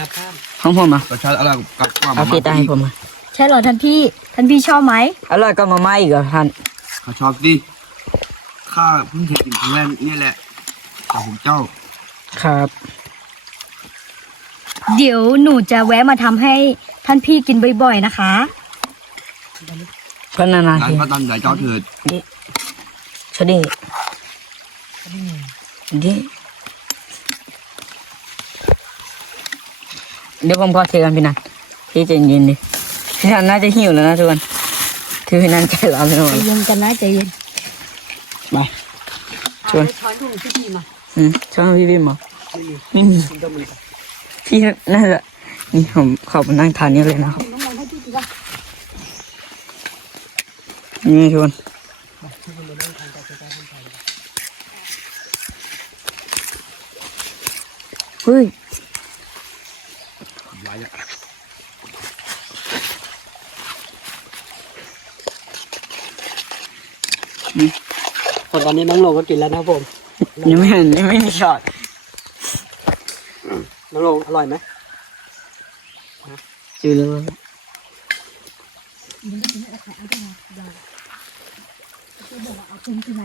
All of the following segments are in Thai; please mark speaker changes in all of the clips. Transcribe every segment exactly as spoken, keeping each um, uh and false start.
Speaker 1: ของผมอ่ะ
Speaker 2: รสชาติอร่อยกับกว่า
Speaker 1: เอา
Speaker 2: มา
Speaker 1: พี่ตาให้ผมอ่ะ
Speaker 3: ใช่เหรอท่านพี่ท่านพี่ชอบไหม
Speaker 1: อร่อยก็มาม่าอีกเหรอท่าน
Speaker 2: เขาชอบดิข้าเพิ่งเคยกินครั้งแรกนี่แหละของผมเจ้า
Speaker 1: ครับ
Speaker 3: เดี๋ยวหนูจะแวะมาทำให้ท่านพี่กินบ่อยๆนะคะ
Speaker 1: ก็นานๆ
Speaker 2: ร้าน
Speaker 1: ที
Speaker 2: ก็ตามใจเจ้าเถิด
Speaker 1: ชดีดิเดี๋ยวผมขอเทกันพี่นันพี่ใจเย็นดิพี่นันน่าจะหิวแล้วนะทุกคนคือพี่นันใจร้อนไปหมด
Speaker 3: ใจเย็นกันนะใจเย็น
Speaker 1: ไปชวน
Speaker 3: ช้อนถุงพี่พี่มา
Speaker 1: อืมชวนพี่บิมเหรอไม่มีพี่น่าจะนี่ผมขอมานั่งทานนี่เลยนะครับ
Speaker 3: น้องมองให้พี่ดีกว่า
Speaker 1: นี่ทุกคนเฮ้ย
Speaker 2: ไว้อะ
Speaker 4: ตอนนี้น้องโลก็กินแล้วนะครับผม
Speaker 1: ยังไม่เห็นยังไม่มีช็อต
Speaker 4: น้องโลอร่อยไหม
Speaker 1: จืดเลย
Speaker 3: เอาเป็นที่ไหน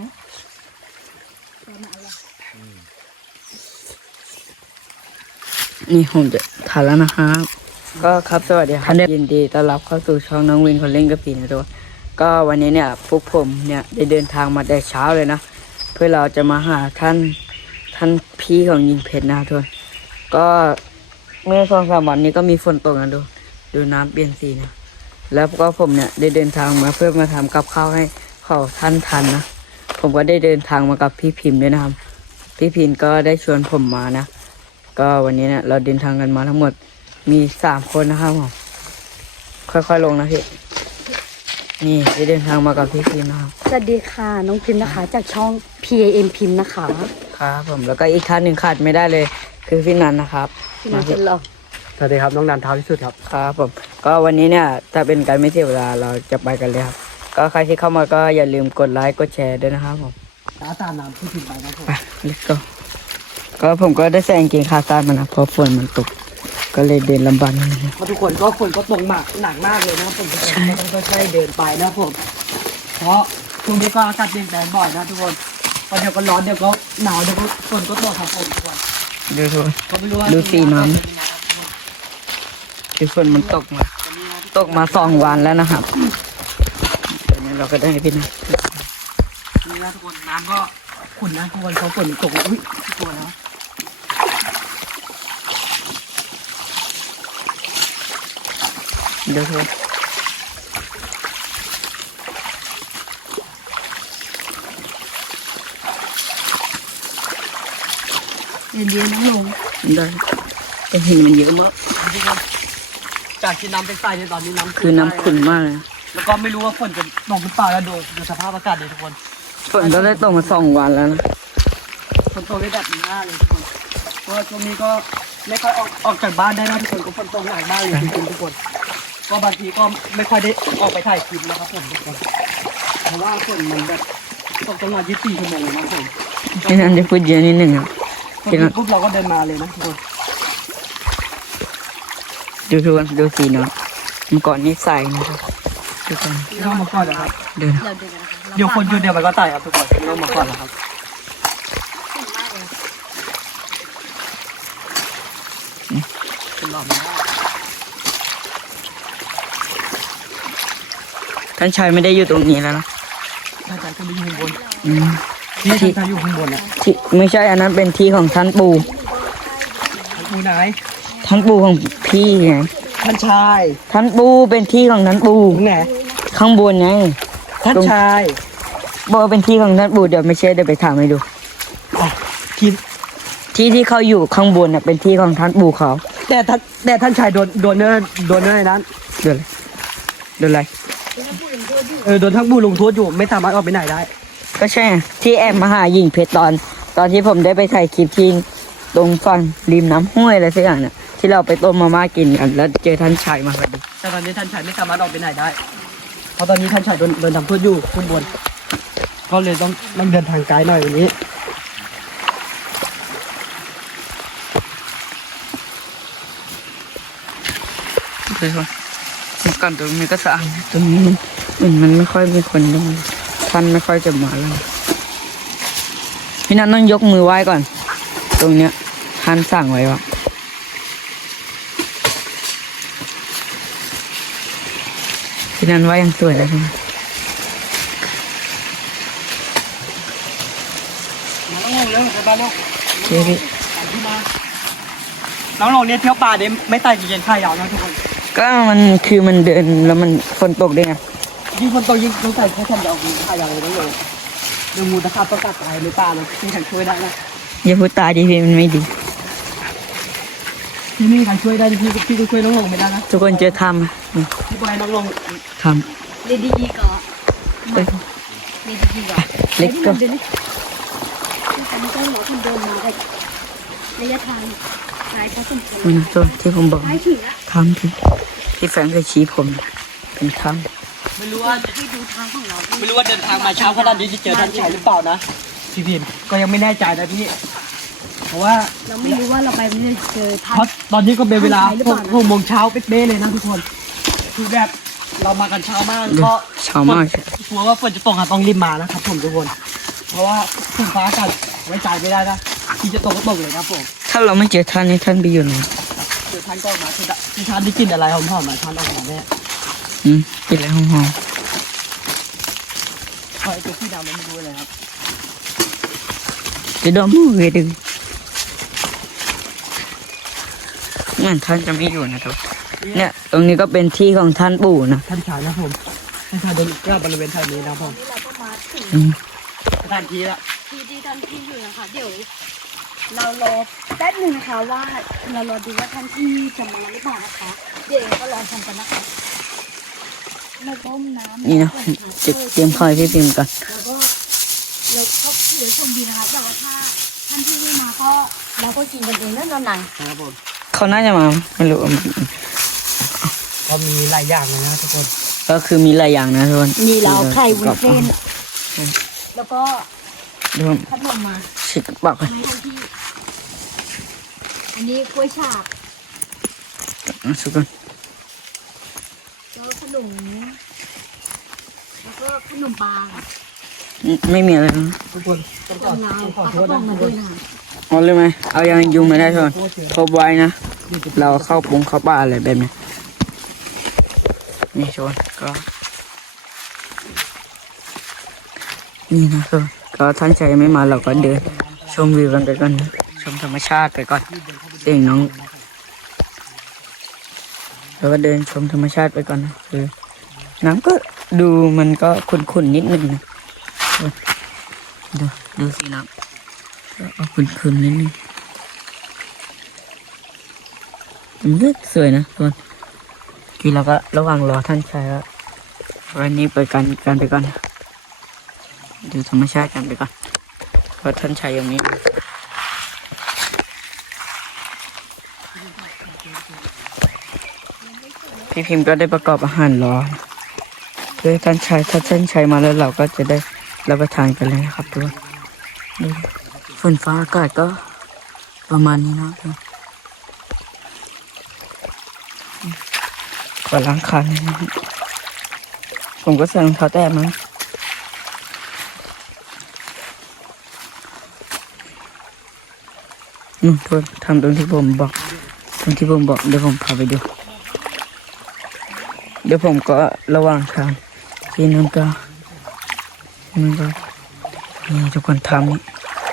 Speaker 1: นี่ผมจะทานแล้วนะครับ ก็ครับสวัสดีครับยินดีต้อนรับเข้าสู่ช่องน้องวินคนเล่นกระปีนะทุกคนก็วันนี้เนี่ยพวกผมเนี่ยได้เดินทางมาแต่เช้าเลยนะ เพื่อเราจะมาหาท่านท่านพี่ของยิงเพชรนะทุกคนก็เมื่อสองสามวันนี้ก็มีฝนตกนะดูดูน้ำเปลี่ยนสีนะแล้วก็ผมเนี่ยได้เดินทางมาเพื่อมาทำกับข้าวให้เขาท่านทันนะผมก็ได้เดินทางมากับพี่พิมพ์ด้วยนะครับพี่พิมพ์ก็ได้ชวนผมมานะก็วันนี้เนี่ยเราเดินทางกันมาทั้งหมดมีสามคนนะครับผมค่อยๆลงนะพี่นี่ได้เดินทางมากับพี่พิมพ์นะครับ
Speaker 3: สวัสดีค่ะน้องพิมพ์นะคะ จากช่อง พี เอ เอ็ม พิมพ์นะคะ
Speaker 1: ครับผมแล้วก็อีกท่านหนึ่งขาดไม่ได้เลย คือพี่นันนะครับ
Speaker 3: พี่นันเป็นหรอ
Speaker 4: สวัสดีครับน้องนันเท้าที่สุดครับ
Speaker 1: ครับผมก็วันนี้เนี่ยถ้าเป็นการไม่เสียเวลาเราจะไปกันเลยครับก็ใครที่เข้ามาก็อย่าลืมกดไลค์กดแชร์ด้วยนะครับผม
Speaker 4: ตาตามน้ำที่พิมพ์ไปนะครับผม
Speaker 1: ไป let's go ก็ผมก็ได้ใส่กางเกงขาสั้นมานะเพราะฝนมันตกก็เลยเดินลำบากนิดนึง
Speaker 4: เพราะทุกคนก็ฝนก็ตกหนักหนักมากเลยนะครับผมทุกคนก็ต้องค่อยๆเดินไปนะครับผม เพราะช่วงนี้ก็อากาศเปลี่ยนแปลงบ่อยนะทุกคนพอเดี๋ยวก็ร้อนเดี๋ยวก็หนาวเดี๋ยวก็ฝนก็ตกครับผมทุกคน
Speaker 1: ดูทุกคน
Speaker 4: ก็ไม่รู้ว่า
Speaker 1: ดูสีน้ำคือฝนมันตกมาตกมาสองวันแล้วนะครับเดี๋ยวนี้เราก็ได้พี่นะ
Speaker 4: นี่นะทุกคนน้ำก็ขุ่นนะทุกคนเขาฝนตกอุ้ยตัวแล้ว
Speaker 1: เดี๋ยวทุกคน
Speaker 3: เรียนเรียนน้องลง
Speaker 1: ได้แต่เห็นมันเยอะมาก
Speaker 4: ทุกคนจากที่น้ำเป็นทรายในตอนนี้น้ำ
Speaker 1: คือน้ำขุ่นมากเลยนะ
Speaker 4: แล้วก็ไม่รู้ว่าฝนจะตกหรือเปล่าแล้วดูดูสภาพอากาศเลยทุกคน
Speaker 1: ฝนก็ได้ตกมาสองวันแล้วนะ
Speaker 4: ฝนตกได้แบบนี้มากเลยทุกคนเพราะว่าช่วงนี้ก็ไม่ค่อยออกออกจากบ้านได้นะทุกคนก็ฝนตกหนักมากเลยจริงๆทุกคนก็บางทีก็ไม่ค่อยได้ออกไปถ่ายคลิปนะครับผมทุกคนเพราะว่าฝนมันแบบตกตลอดยี่สิบสี่ชั่วโมงเลยนะผม
Speaker 1: พี่นันจะพูดเยอะนิดหนึ่งครับ
Speaker 4: พอดีปุ๊บเราก็เดินมาเลยนะทุกคน
Speaker 1: ดูทุกคนดูสีเนาะเมื่อก่อนนี่ใสนะครับทุกคน
Speaker 4: เข้ามาก่อนนะครับ
Speaker 1: เดิน
Speaker 3: เราเดินกันนะคะ
Speaker 4: เดี๋ยวคนหยุดเดี๋ยวมันก็ตายครับทุกคนเข้ามาก่อนนะครับ เป็นหลอดมาแล้ว
Speaker 1: ท่านชายไม่ได้อยู่ตรงนี้แล้วนะ
Speaker 4: ท่านชายขึ้นไปอยู่ข้างบน
Speaker 1: อืม
Speaker 4: ที่ท่านชายอยู่ข้างบนอ่ะ
Speaker 1: ที่ไม่ใช่อันนั้นเป็นที่ของท่านปู่
Speaker 4: ท่านอยู่ไหน
Speaker 1: ท่านปู่ของพี่ไง
Speaker 4: ท่านชาย
Speaker 1: ท่านปู่เป็นที่ของท่านปู่
Speaker 4: ตรงไหน
Speaker 1: ข้างบนไง
Speaker 4: ท่านชาย
Speaker 1: บอกว่าเป็นที่ของท่านปู่เดี๋ยวไม่เชื่อเดี๋ยวไปถามให้ดู
Speaker 4: อ่ะที่
Speaker 1: ที่ที่เขาอยู่ข้างบนน่ะเป็นที่ของท่านปู่เขา
Speaker 4: แต่ท่านแต่ท่านชายโดนโดนเนื้อโดนเนื้อในนั้น
Speaker 1: เดินเลยเดินอะไร
Speaker 4: เออโดนทั้งบูลงโทษอยู่ไม่สามารถออกไปไหนได้
Speaker 1: ก็ใช่ไงที่แอบมาหาหญิงเพชรตอน ตอนที่ผมได้ไปถ่ายคลิปที่ตรงฝั่งริมน้ำห้วยอะไรสักอย่างเนี่ยที่เราไปต้มมาม่ากินกันแล้วเจอท่านชายมาพอดี
Speaker 4: แต่ตอนนี้ท่านชายไม่สามารถออกไปไหนได้ เพราะตอนนี้ท่านชายโดนโดนทำโทษอยู่ข้างบน ก็เลยต้องต้องเดินทางไกลหน่อยวันนี้
Speaker 1: นเลยทุกคนเมื่อก่อนตรงนี้ก็สะอาดนะตรงนี้มันเหมือนมันไม่ค่อยมีคนเลยท่านไม่ค่อยจะมาแล้วพี่นัทต้องยกมือไหว้ก่อน ตรงเนี้ยท่านสั่งไว้ว่าพี่นัทไหว้ยังสวยเลยทุกคน
Speaker 4: มาน้องลงเร็วไปบ้านลูก
Speaker 1: เจ๊พี่
Speaker 4: น้องลงเนี่ยเที่ยวป่าเดี๋ยวไม่ใส่กางเกงขายาวนะทุกคน
Speaker 1: ก็มันคือมันเดินแล้วมันฝนตกด้วยไง
Speaker 4: ยิ่งคนโตยิ่งต้องใส่แค่แขนยาวขายาวเลยน้องลงเดี๋ยวงูตะขาบต้องกัดตายหรือเปล่าเราพี่กันช่วยได้นะ
Speaker 1: อย่าพูดตายดิพี่มันไม่ดี
Speaker 4: พี่ไม่มีใครช่วยได้พี่พี่ก็ช่วยน้องลงไม่ได้นะ
Speaker 1: ทุกคนเจอทำไหมนี่
Speaker 4: พี่บอยน้องลง
Speaker 1: ท
Speaker 3: เลดี้ก็
Speaker 1: ำเอ้ย
Speaker 3: เลดี้ก็
Speaker 1: เล็กก็
Speaker 3: เดินอันนี้ก็หมอคุณเดินมาได้ระยะทางหลายพอสมควร
Speaker 1: นี่นะตัวที่ผมบอก
Speaker 3: ท้ายถึงละ
Speaker 1: ทำที่ที่แฟนเคยชี้ผมเป็นท
Speaker 4: ไม่รู้ว่า
Speaker 3: ให้ดูทางของเรา
Speaker 4: ไม่รู้ว่าเดินทางมาเช้าขนาดนี้จะเจอท่านชายหรือเปล่านะพี่พิมก็ยังไม่แน่ใจนะพี่เพราะว่า
Speaker 3: เราไม่รู้ว่าเราไปไม่ได้เจอทาง
Speaker 4: เพราะตอนนี้ก็เป็นเวลา
Speaker 3: ท่านชายหรือ
Speaker 4: ห
Speaker 3: เป
Speaker 4: ก
Speaker 3: ล่านะ
Speaker 4: หกโมงเช้าเป๊ะๆเลยนะทุกคนคือแบบเรามากันเช้ามาก
Speaker 1: ำดู
Speaker 4: ก็
Speaker 1: เช้ามาก
Speaker 4: กลัวว่าฝนจะตกอ่ะต้องรีบมานะครับผมทุกคน เพราะว่าฝนฟ้าอากาศไว้ใจไม่ได้นะที่จะตกก็ตกเลยครับผม
Speaker 1: ถ้าเราไม่เจอท่านนี่ท่านไปอยู่ไหน
Speaker 4: เดี๋ยวท่านก็ออกมาที่ที่ท่านได้กลินอะไรหอมๆมาท่านออกมาแน่
Speaker 1: อืมกินอะไรหอม
Speaker 4: คอยตัวพี่ดำมันไม่รู้เลยครับ
Speaker 1: ๆจะดมมือเลยดึงเหมือนท่านจะไม่อยู่นะครับเนี่ย ตรงนี้ก็เป็นที่ของท่านปู่นะ
Speaker 4: ท่านชายนะผมท่านชายเดินก็บริเวณแถวนี้นะครับผม
Speaker 3: นี่เราก็มาถึง
Speaker 1: อืม
Speaker 4: สถานที่ละ
Speaker 3: ที่ที่ท่านที่อยู่นะคะเดี๋ยวเรารอแป๊บหนึ่งนะคะว่าเรารอดูว่าท่านที่จะมาหรือเปล่านะคะเดี๋ยวก็รอชมกันนะคะเราต้มน้ำ
Speaker 1: นี่นะจะเตรียมคอยพี่พิมพ์ก่อน
Speaker 3: แล้วก็เราก็เดี๋ยวชมดีนะคะแต่ว่าถ้าท่านที่ไม่มาก็เราก็กินกันเองนั่นนอนหนัง
Speaker 4: นะครับผม
Speaker 1: เขาน่าจะมาไม่รู้
Speaker 4: ก็มีหลายอย่างเลยนะทุกคน
Speaker 1: ก็คือมีหลายอย่างนะทุกคน
Speaker 3: มีเราไข่วุ้นเส้นแล้วก็
Speaker 1: ทุกคน
Speaker 3: ขนมมา
Speaker 1: ฉีกกระเป๋ากัน
Speaker 3: ให้ท่านที่อันนี้กล้วยฉาบ
Speaker 1: นะทุกคน
Speaker 3: แล้วก็ขนมแล้วก็ขนมปัง
Speaker 1: ไม่มีอะไรนะ
Speaker 4: ทุกคนต้องข
Speaker 3: ต้
Speaker 4: อน
Speaker 3: เรา
Speaker 4: ต้องขอ
Speaker 3: เอา
Speaker 4: โท
Speaker 3: กระ
Speaker 4: ษ
Speaker 3: ป๋
Speaker 4: นะ
Speaker 3: อง
Speaker 4: ทุ
Speaker 3: มาก
Speaker 4: ค
Speaker 3: ด้วย
Speaker 4: น
Speaker 3: นะคะ
Speaker 1: เอาเลยไหมเอายังยุงไม่ได้ทุกคนทบไว้นะ เราเข้าปงเข้าป่าอะไรแบบนี้นี่ชวนก็ นี่นะทุกคนก็ท่านใจไม่มาเราก็เดินชมวิวกันไปก่อนนะชมธรรมชาติไปก่อนเด็กน้องแล้วก็เดินชมธรรมชาติไปก่อนนะคือน้ำก็ดูมันก็ขุ่นๆนิดนึงนะดูดูสิน้ำก็เอาขุ่นๆนิดนึงมันก็สวยนะทุกคนทีเราก็ระหว่างรอท่านชายก็วันนี้ไปกันกันไปก่อนนะดูธรรมชาติกันไปก่อนเพราะท่านชายยังไม่มาพี่พิมพ์ก็ได้ประกอบอาหารรอเพื่อท่านชายถ้าท่านชายมาแล้วเราก็จะได้รับประทานกันเลยนะครับทุกคนดูฝนฟ้าอากาศก็ประมาณนี้เนาะก่อนล้างคันนะฮะผมก็ใส่รองเท้าแตะมั้งอืมโทษทำตรงที่ผมบอกตรงที่ผมบอกเดี๋ยวผมพาไปดูเดี๋ยวผมก็ระหว่างทางที่นั่นก็นั่นก็นี่ทุกคนทำนี่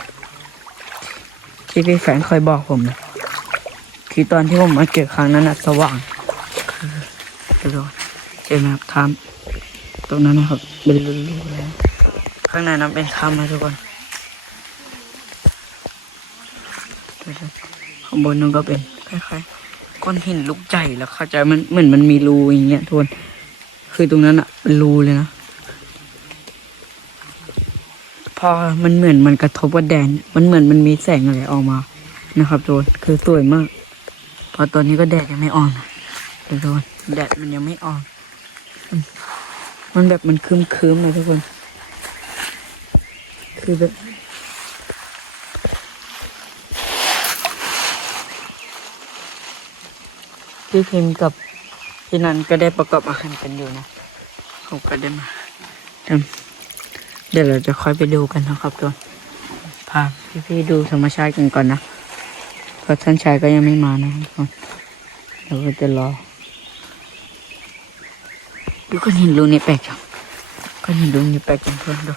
Speaker 1: ที่พี่แฟนคอยบอกผมนะคือตอนที่ผมมาเจอครั้งนั้นนะสว่างกระโดดเจอไหมครับถ้ำตรงนั้นนะครับเป็นรูๆแล้วข้างในนั้นเป็นถ้ำนะทุกคนข้างบนนั้นก็เป็นคล้ายๆก้อนหินลูกใจแล้วเข้าใจมันเหมือนมันมีรูอย่างเงี้ยทุกคนคือตรงนั้นอ่ะเป็นรูเลยนะพอมันเหมือนมันกระทบกับแดนมันเหมือนมันมีแสงอะไรออกมานะครับทุกคนคือสวยมากพอตอนนี้ก็แดดยังไม่ออนนะทุกคนแดดมันยังไม่ออนมันแบบมันคืมๆเลยทุกคนคือแบบพี่พิมพ์กับที่นั่นก็ได้ประกอบอาหารกันอยู่นะผมก็ได้มาทำเดี๋ยวเราจะค่อยไปดูกันนะครับทุกคนพาพี่ๆดูธรรมชาติกันก่อนนะเพราะท่านชายก็ยังไม่มานะทุกคนเราก็จะรอดูก้อนหินลูกนี้แปลกจังก้อนหินลูกนี้แปลกจังเพื่อนดู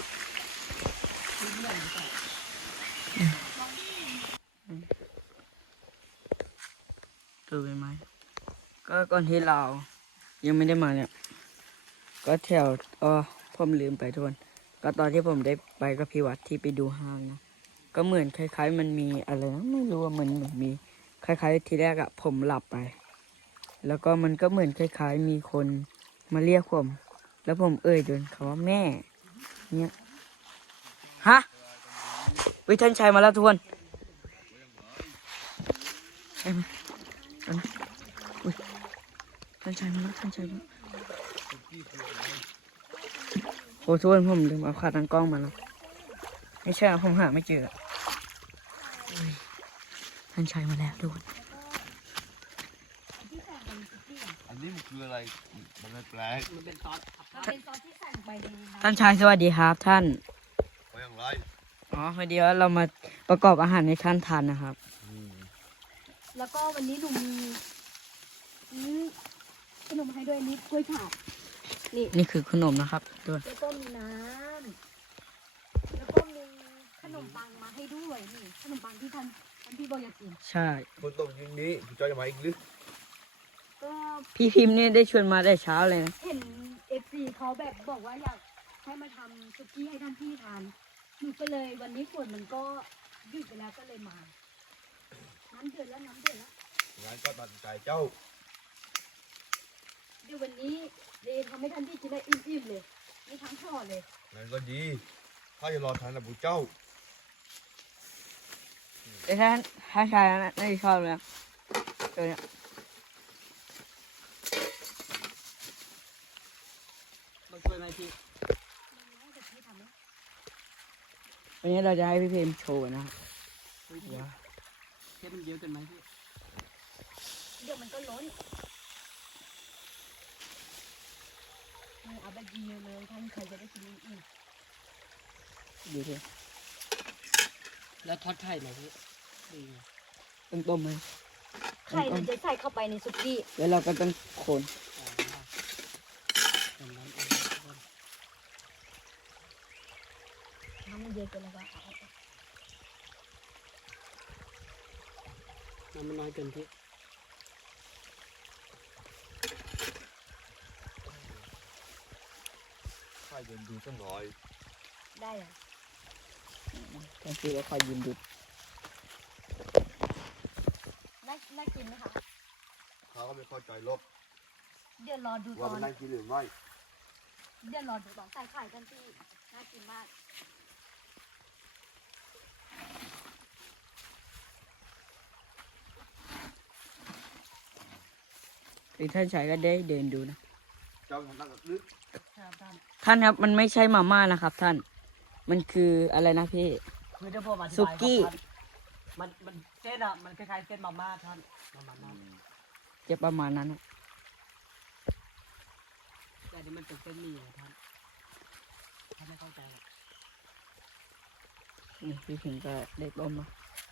Speaker 1: ดูไปไหมก็ก่อนที่เรายังไม่ได้มาเนี่ยก็แถวอ๋อผมลืมไปทุกคนก็ตอนที่ผมได้ไปกับพี่วัดที่ไปดูห้างนะก็เหมือนคล้ายๆมันมีอะไรนะไม่รู้ว่ามันเหมือนมีคล้ายๆทีแรกอะผมหลับไปแล้วก็มันก็เหมือนคล้ายๆมีคนมาเรียกผมแล้วผมเอ่ยโดนเขาว่าแม่เนี่ยฮะวิท่านชายมาแล้วทุกคนใช่ไหมเอานะอุ้ยท่านชายมาแล้วท่านชายมาโอ้ทุกคนผมลืมเอาขาตั้งกล้องมาแล้วไม่ใช่ผมหาไม่เจออุ้ยท่านชายมาแล้วทุกคน
Speaker 2: อันนี้มันคืออะไรมันแปลก
Speaker 4: มันเป็นซอสครับ
Speaker 3: มันเป็นซอสที่ใส่ลงไปในน้ำ
Speaker 1: ท่านชายสวัสดีครับท่าน
Speaker 2: ไว้อย่างไร
Speaker 1: อ๋อพอดีว่าเรามาประกอบอาหารให้ท่านทานนะครับ
Speaker 3: แล้วก็วันนี้หนูมีนี่ขนมให้ด้วยนี่กล้วยฉาบนี่
Speaker 1: นี่คือขนมนะครับตัว
Speaker 3: แล้วก็มีน้ำแล้วก็มีขนมปังมาให้ด้วยนี่ขนมปังที่ท่านท่านพี่บอกอยากกิน
Speaker 1: ใช่
Speaker 2: คนตกยิงนี้พี่จอยจะมาอีกหรือ
Speaker 3: ก็
Speaker 1: พี่พิมพ์เนี่ยได้ชวนมาได้เช้าเลยนะ
Speaker 3: เห็นเอฟซีเขาแบบบอกว่าอยากให้มาทำสุกี้ให้ท่านพี่ทานหนูก็เลยวันนี้ฝนมันก็หยุดไปแล้วก็เลยมาน้ำเดือดแล้วน้ำเดือดแล้ว
Speaker 2: งานก็ตัดใจเจ้า
Speaker 3: เดี๋ยววันนี้เดย์ทำให้ท่านพี่กินได้อิ่มๆเลยไม่ทั้งห่อเลย
Speaker 2: งานก็ดีถ้าจะรอทานนะบุเจ้า
Speaker 1: แต่ท่านท่านชายนะน่าจะชอบเลยนะตัวเนี้ย
Speaker 4: เราช่วยไหมพี่
Speaker 3: แต่พี่ทำนะ
Speaker 1: วันนี้เราจะให้พี่พิมพ์โชว์นะครับ
Speaker 4: เฮ้ยพี่เทปมันเยอะเกินไหมพี่
Speaker 3: เดี๋ยวมันก็ล้นนี่เอาแบบเยอะเลยท่านเคยจะได้กินอิ่ม
Speaker 1: ดูสิ
Speaker 4: แล้วทอดไข่ไหมพี่นี่ไง
Speaker 1: ต้องต้มไหม
Speaker 3: ๆไข่เราจะใส่เข้าไปในสุกี้
Speaker 1: แล้วเราก็ต้องโคน
Speaker 4: อ๋อเป็นนั้นเองทุกคน
Speaker 3: น้ำมันเยอะเกินแล้วก็เอาออกไป
Speaker 4: น้ำมันน้อยเกินพี่
Speaker 2: ข้าเดินดูสักหน่อย
Speaker 3: ได้เหรอ
Speaker 1: ท่านพี่ก็คอยยืนดู
Speaker 3: น่าน่ากินไหมคะ
Speaker 2: ข้าก็ไม่เข้าใจหรอก
Speaker 3: เดี๋ยวรอดูต
Speaker 2: ว่า
Speaker 3: อ
Speaker 2: มัน
Speaker 3: น
Speaker 2: น่ากินหรือไม่
Speaker 3: เดี๋ยวรอดูตอนใส่ไข่ท่านพี่น่ากินมาก
Speaker 1: คือท่านชายก็ได้เดินดูนะ
Speaker 2: เจ้าทำตั้งแต่ลึก
Speaker 4: ครับท่าน
Speaker 1: ท่านครับมันไม่ใช่มาม่านะครับ ท่าน มันคืออะไรนะพี่
Speaker 4: คือเดี๋ยวผมอธิบาย
Speaker 1: สุกี้
Speaker 4: ครับท่านมันมันเส้นอะมันคล้ายๆเส้นมาม่าท่านประมาณนั้น
Speaker 1: จะประมาณนั้นนะ
Speaker 4: แต่อันนี้มันเป็นเส้นหมี่อะท่านท่านไม่เข้าใจหรอก
Speaker 1: นี่พี่พิมพ์ก็ได้ต้มมา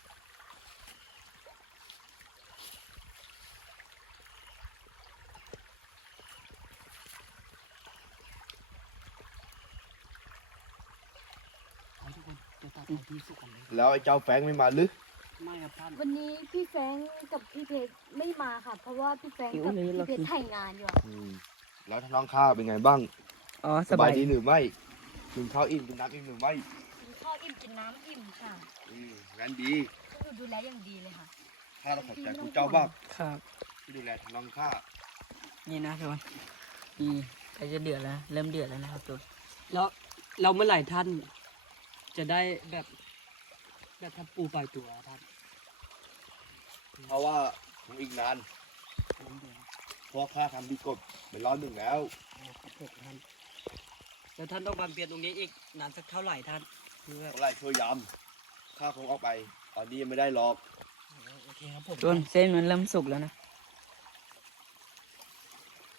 Speaker 4: เอาทุกคนจะตัดไปที่สุกกันเลย
Speaker 2: แล้วไอ้เจ้าแฟงไม่มาหรือ
Speaker 4: ไม่ครับท่าน
Speaker 3: วันนี้พี่แฟรงค์กับพี่เพชรไม่มาค่ะ เพราะว่าพี่แฟรงค์กับพี่เพชรถ่ายงานอยู่อะ
Speaker 2: อืมแล้วน้องข้าเป็นไงบ้าง
Speaker 1: อ๋อ
Speaker 2: ส
Speaker 1: ส
Speaker 2: บา
Speaker 1: บาย ย
Speaker 2: ดีหรือไม่กินข้าวอิ่มกินน้ำอิ่มหรือไม่
Speaker 3: กินข้าวอิ่มกินน้ำอิ่มค่ะ
Speaker 2: อืมงั้นดี
Speaker 3: ก็คือดูแลอย่างดีเลยค่ะ
Speaker 2: ข้าต้องขอบใจคุณเจ้าบ้าง
Speaker 1: ครับ
Speaker 2: ที่ดูแลน้องข้า
Speaker 1: นี่นะทุกคนนี่ใกล้จะเดือดแล้ว เริ่มเดือดแล้วนะครับทุกคน
Speaker 4: แล้วเราเมื่อไหร่ท่าน จะได้แบบแบบทับปูปล่อยตัวท่าน
Speaker 2: เพราะว่าผมอีกนานเพราะข้าทำดีกฎเป็นร้อยหนึ่งแล้ว
Speaker 4: ครับผมท่านแล้วท่านต้องบำเพ็ญตรงนี้อีกนานสักเท่าไหร่ท่านคือแบบ
Speaker 2: เมื่อไหรช่วยย้ำข้าคงออกไป ตอนนี้ยังไม่ได้หรอก
Speaker 4: โอเคครับผม
Speaker 1: ทุกคนเส้นมันเริ่มสุกแล้วนะ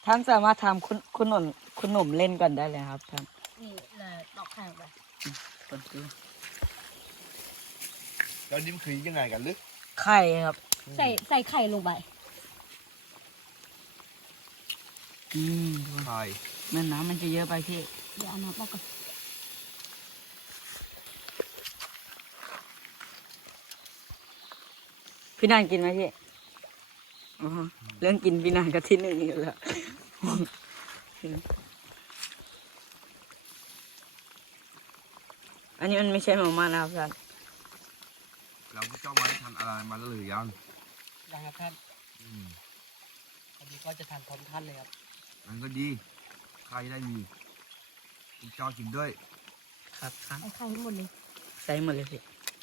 Speaker 1: ท่านสามารถทำคุณคุณหนุ่มคุณหนุ่มเล่นก่อนได้เลยครับท่าน
Speaker 3: นี่เลยตอกไข่ลงไป
Speaker 1: คนที่
Speaker 2: แล้วนี่มันคือยังไงกันลึก
Speaker 1: ไข่ครับ
Speaker 3: ใส่ใส่ไข่ลงไป
Speaker 1: อืมทุกคน
Speaker 2: ใช่
Speaker 1: แม่น้ำมันจะเยอะไปพี่
Speaker 3: เดี๋ยวเอาน้ำออกก่อน
Speaker 1: พี่นานกินไหมพี่อ๋อเรื่องกินพี่นานก็ที่หนึ่งอยู่แล้ว อันนี้มันไม่ใช่มาม่านะครับท่าน
Speaker 2: เราพระเจ้าไว้ทานอะไรมาแล้วหรือยัง
Speaker 4: ยังครับท่าน
Speaker 2: อืม
Speaker 4: อันนี้ก็จะทานพร้อมท่านเลยครับ
Speaker 2: มันก็ดีใครได้มีพระเจ้ากินด้วย
Speaker 1: ครับครับ
Speaker 3: เอาไข่ให้หมดเลย
Speaker 1: ใส่หมดเลยพี่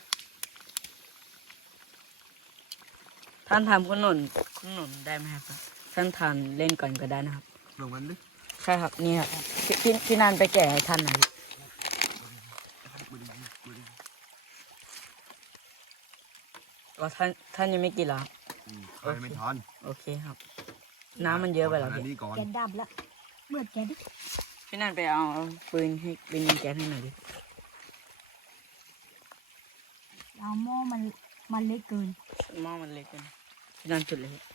Speaker 1: ท่านทำขนมขนมได้ไหมครับท่านทานเล่นก่อนก็ได้นะครับ
Speaker 2: ลงมันลึก
Speaker 1: ใช่ครับนี่ครับพี่พี่พี่นานไปแก่ให้ท่านหน่อยพี่
Speaker 2: กูดีกูดี
Speaker 1: ก็ท่านท่านยังไม่กินเหรอครับ
Speaker 2: อืมใครไม่ทาน
Speaker 1: โอเคครับ น้ำมันเยอะไปแล้ว
Speaker 2: ทานอัน
Speaker 1: พี่
Speaker 2: นี้ก่อน
Speaker 3: แกนดับแล้วเมื่อแกดิ
Speaker 1: พี่นานไปเอาปืนให้ปืนยิงแก๊สให้หน่อยดิ
Speaker 3: เอาหม้อมันมันเล็กเกิน
Speaker 1: หม้อมันเล็กเกินพี่นานจุดเลยพี่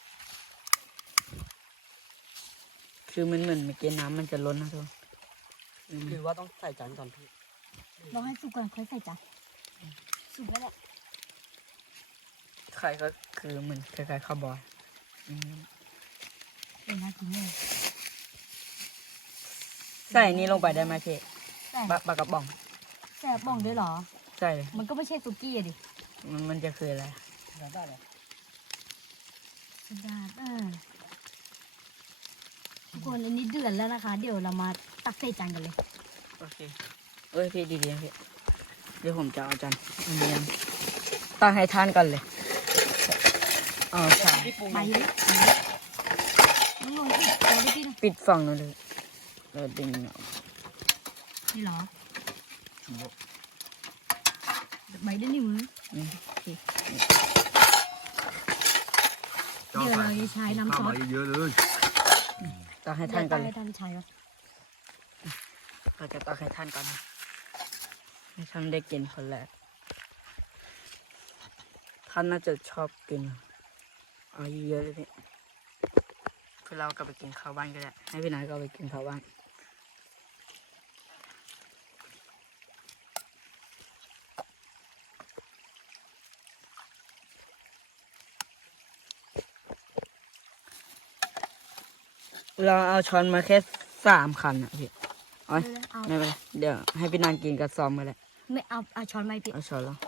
Speaker 1: คือมันเหมือนเมื่อกี้น้ำมันจะล้นนะทุกคนอืม
Speaker 4: หรือว่าต้องใส่จานก่อนพี่
Speaker 3: ลองให้สุกก่อนค่อยใส่จานสุกแล้วแหละ
Speaker 1: ไข่ก็คือเหมือนคล้ายๆข้าวบอยอืม
Speaker 3: เป็นน่ากินเลย
Speaker 1: ใส่นี่ลงไปได้ไหมพี่
Speaker 3: ใส่
Speaker 1: ปลาปลากระป๋อง
Speaker 3: ใส่บ้องด้วยเหรอ
Speaker 1: ใส่เลย
Speaker 3: มันก็ไม่ใช่สุกี้อะดิ
Speaker 1: มันมันจะคืออะไร
Speaker 4: ได้เลย
Speaker 3: สุดาดเออทุกคนอันนี้เดือดแล้วนะคะ เดี๋ยวเรามาตักใส่จานกันเลย
Speaker 1: โอเคเอ้ยพี่ดีๆนะพี่เดี๋ยวผมจะเอาจานอันนี้นะตั้งให้ท่านก่อนเลยอ๋อใช่
Speaker 4: พี่ปรุง
Speaker 3: ไป
Speaker 4: ยัง
Speaker 3: เลยน้องลงอีกเอาไปกิน
Speaker 1: ปิดฝั่งนู้นเลยแล้วดึงออก
Speaker 3: นี่เหรอใบด้วยนิ้วมือ
Speaker 1: อืมโอเค
Speaker 3: เดี๋ยวเราจะใช้น้ำซอส
Speaker 2: ข้าวมาเยอะๆเลย
Speaker 1: ตั้งให้ท่านก่อนเล
Speaker 3: ให้
Speaker 1: ย
Speaker 3: ท่านใช้ก่อน
Speaker 1: เราจะตั้งให้ท่านก่อนนะให้ท่านได้กินคนแรกท่านน่าจะชอบกินเอาเยอะๆเลยพี่คือเราก็ไปกินข้าวบ้านก็ได้ให้พี่นายก็ไปกินข้าวบ้านเราเอาช้อนมาแค่สามคันอ่ะพี่เอ้ย
Speaker 3: เอา
Speaker 1: ไม่เป็นไรเดี๋ยวให้พี่นางกินกับซอมไปเลย
Speaker 3: ไม่เอาเอาช้อนไม้พี่
Speaker 1: เอาช้อนแล้ว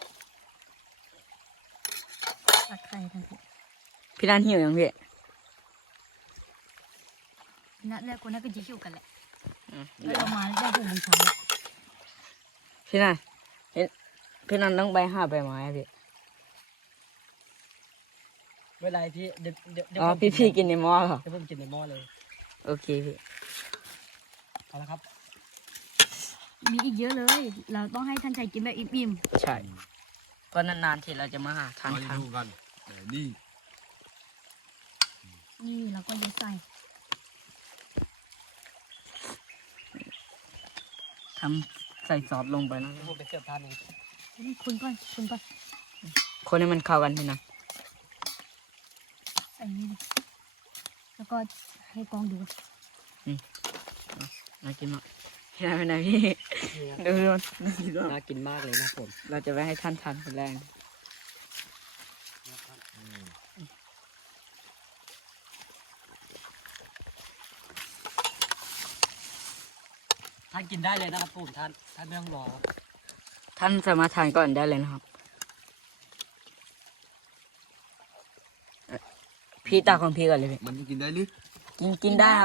Speaker 3: ตักไข่ทันที
Speaker 1: พี่นางหิวยังพี่
Speaker 3: นัดแรกคนนั้นก็จะชิวกันแหละ
Speaker 1: อืม
Speaker 3: แล้วเรามาได้หกโมงเช้าแล้ว
Speaker 1: พี่นางเห็นพี่นางต้องไปหาใบไม้อะพี่
Speaker 4: เวลาพี่เดี๋ยวเดี๋ยวเดี๋ยว
Speaker 1: อ๋อ
Speaker 4: ผม
Speaker 1: พี่พี่กินในหม้อเหรอ
Speaker 4: เดี๋ยวผมกินในหม้อเลย
Speaker 1: โอเคพี่
Speaker 4: เอาละครับ
Speaker 3: มีอีกเยอะเลย เราต้องให้ท่านชายกินแบบอิ่ม
Speaker 1: ใช่ก็นานๆทีเราจะมาหาทาน
Speaker 2: มา
Speaker 1: ทาน
Speaker 2: ดูกันแต่นี่
Speaker 3: ๆนี่เราก็ยัดใส่
Speaker 1: ทำใส่ซอสลงไปนะ
Speaker 4: เดี๋ยวผมไปเสิร์ฟทานเอง
Speaker 3: คุณก่อนคุณก่อน
Speaker 1: คนให้มันเข้ากันพี่นาง
Speaker 3: ใส่นี่เลยแล้วก็ให้กล้องดู
Speaker 1: น่ากินมากพี่นางพี่นางพี่
Speaker 4: นี่ครับ
Speaker 1: ดูดูน่ากินมาก
Speaker 4: น่ากินมากเลยนะผม
Speaker 1: เราจะไปให้ท่านทานคนแรก
Speaker 4: ท่านกินได้เลยนะครับผมท่านท่านไม่ต้องรอ
Speaker 1: ท่านสามารถทานก่อนได้เลยนะครับเอ่อพี่ตาของพี่ก่อนเลยพี่
Speaker 2: มันจะกินได้หรือ
Speaker 1: กินกินได้ครับ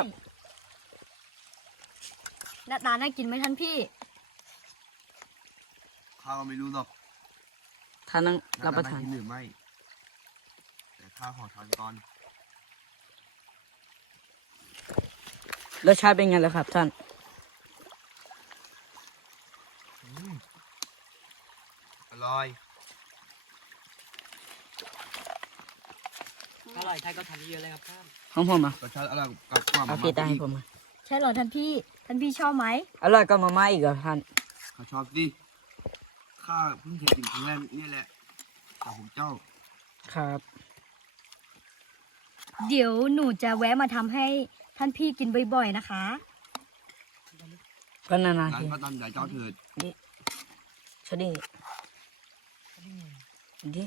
Speaker 3: หน้าตาน่ากินไหมท่านพี่
Speaker 2: ข้าก็ไม่รู้หรอก
Speaker 1: ท่านต้องรับประทาน
Speaker 2: กินหรือไม่แต่ข้าขอทานก่อน
Speaker 1: รสชาติเป็นไงล่ะครับท่าน
Speaker 2: อืมอร่อย
Speaker 3: อ
Speaker 4: อร่อยไทยก็ทำเยอะเลยครับท่าน
Speaker 1: ของผมอ่ะ
Speaker 2: รสชาติอร่อยกับกว่า
Speaker 1: เอา
Speaker 2: มา
Speaker 1: กีตาร์ให้
Speaker 2: อีก
Speaker 1: ผมอ่ะ
Speaker 3: ใช่เหรอท่านพี่ท่านพี่ชอบไหม
Speaker 1: อร่อยก็มาม่าอีกเหรอท่าน
Speaker 2: เขาชอบดิข้าเพิ่งเคยกินครั้งแรกนี่แหละกับผมเจ้า
Speaker 1: ครับ
Speaker 3: เดี๋ยวหนูจะแวะมาทำให้ท่านพี่กินบ่อยๆนะคะ
Speaker 1: ก็นานๆ
Speaker 2: ร้าน
Speaker 1: ที
Speaker 2: ก็ตามใจเจ้าเถิด
Speaker 1: ชดดิดิ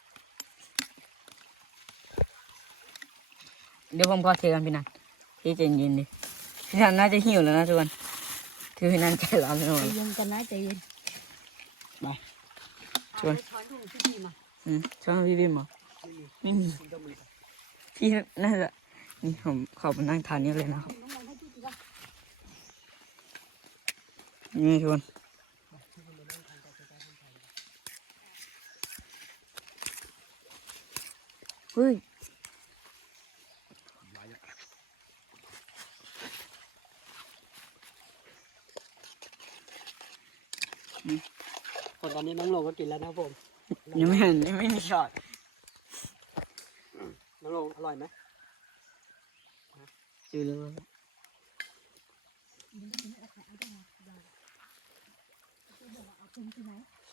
Speaker 1: เดี๋ยวผมขอเทกันพี่นันพี่ใจเย็นดิพี่นันน่าจะหิวแล้วนะทุกคนคือพี่นันใจร้อนไปหมด
Speaker 3: ใจเย็นกันนะใจเย็น
Speaker 1: ไปชวน
Speaker 3: ช้อนถุงที่ดีมา
Speaker 1: อืมชอบพี่บิมเหรอไม่มีพี่น่าจะนี่ผมขอมานั่งทานนี่เลยนะครับ
Speaker 3: น้องๆให้พี่ดีกว่า
Speaker 1: นี่ชวนเฮ้ย
Speaker 4: คนตอนนี้น้องโลก็กินแล้วนะครับผม
Speaker 1: ยังไม่เห็นยังไม่มีช็อต
Speaker 4: น้องโลอร่อยไหม
Speaker 1: จืดเลย
Speaker 3: เอาเป็นที่ไหน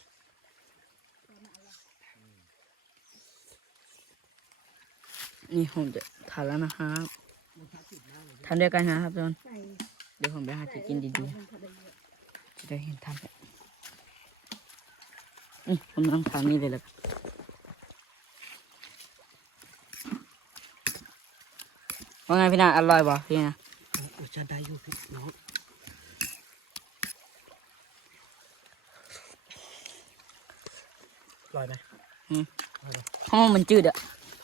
Speaker 1: นี่ผมจะทานแล้วนะครับทานด้วยกันนะครับทุกคน
Speaker 3: ใส่
Speaker 1: เดี๋ยวผมไปหาที่กินดี
Speaker 3: ลงทะเลเยอะ
Speaker 1: ๆจะได้เห็นทานแบบนี่ผมนั่งทานนี่เลยแล้วกันว่าไงพี่นาอร่อยป่ะพี่นะ
Speaker 4: โอ้จะได้อยู่พี่น้องอร่อยไหม
Speaker 1: เพราะว่ามันจืดอะ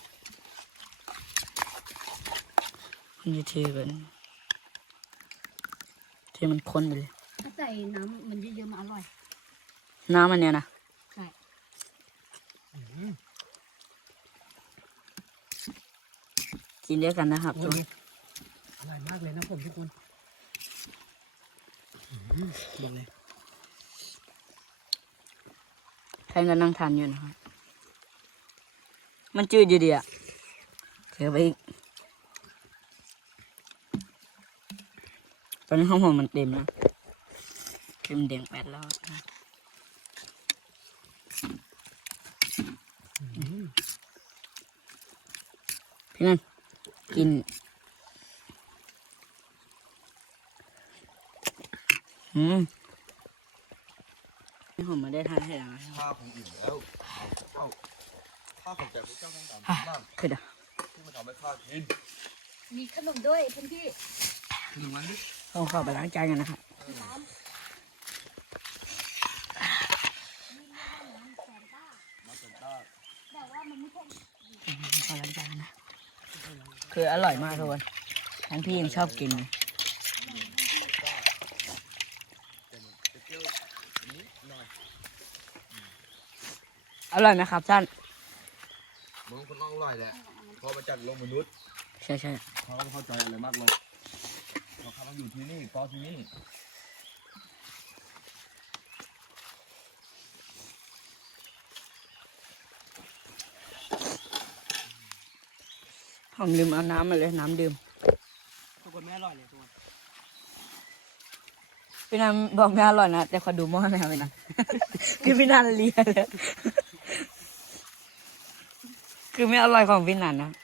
Speaker 1: มันจะเทกันเทมันข้นไปเลย
Speaker 3: ถ้าใส่น้ำมันเยอะๆมันอร่อย
Speaker 1: น้ำมันเนี่ยนะ
Speaker 3: ใช่
Speaker 1: กินด้วยกันนะครับทุกคน
Speaker 4: อร่อยมากเลยนะผมทุกคนบอกเลย
Speaker 1: ใครก็นั่งทานอยู่นะครับมันจืดอยู่ดีอะเทไปอีกตอนนี้ห้องผมมันเต็มนะเต็มแดงแปดแล้วนะพี่นั่นกินอืมนี่ผมมาได้ทานให้แล้วนะครับ
Speaker 2: ข้าคงอิ่มแล้วเอ้าข้าขอบใจพระเจ้าทั้งสาม
Speaker 1: อ่ะ
Speaker 2: มาก
Speaker 1: คือเด้อ
Speaker 2: ที่มาทำให้ข้ากิน
Speaker 3: มีขนมด้วยท่านพี่
Speaker 2: หนึ่งวันดิ
Speaker 1: ต้องเข้าไปล้างจานกันนะครับ
Speaker 2: มาสนต้า
Speaker 3: แต่ว่ามันไม่ใช่
Speaker 1: ขอล้างจานกันนะคืออร่อยมากทุกคนทั้งพี่ยังชอบกินเลย
Speaker 2: จะเที่ยวนี้หน่อย
Speaker 1: อร่อยไหมครับท่าน
Speaker 2: มึงคนต้องอร่อยแหละเพอมาจากโลกมนุษย์
Speaker 1: ใช่ใช่
Speaker 2: เขาก็ไม่เข้าใจอะไรมากเลยเพราะเขาต้องอยู่ที่นี่เพราะที่นี่
Speaker 1: ผมลืมเอาน้ำมาเลยน้ำดื่ม
Speaker 4: ทุกคนไม่อร่อยเลยทุกคน
Speaker 1: พี่นันบอกไม่อร่อยนะแต่ขอดูหม้อหน่อยพี่นัน คือพี่นันเลียเลยคือไม่อร่อยของพี่นันนะ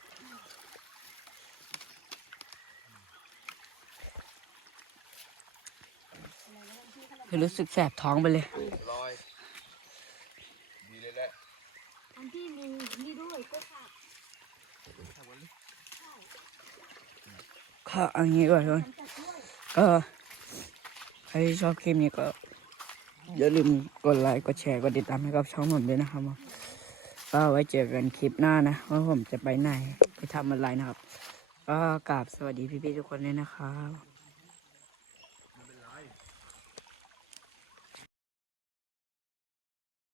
Speaker 1: คือรู้สึกแสบท้องไปเลย
Speaker 2: อร่อยดีเลยแหละ
Speaker 3: ท่านพี่มีนี่ด้วยก็ค่ะ
Speaker 1: ก็เอันนี้ก่อนทุกคน
Speaker 3: ทำจากกล้วย
Speaker 1: ก็ใครที่ชอบคลิปนี้ก็อย่าลืมกดไลค์กดแชร์กดติดตามให้กับช่องผมด้วยนะครับก็ไว้เจอกันคลิปหน้านะว่าผมจะไปไหนไปทำอะไรนะครับ ก็กราบสวัสดีพี่ๆทุกคนเลยนะครับ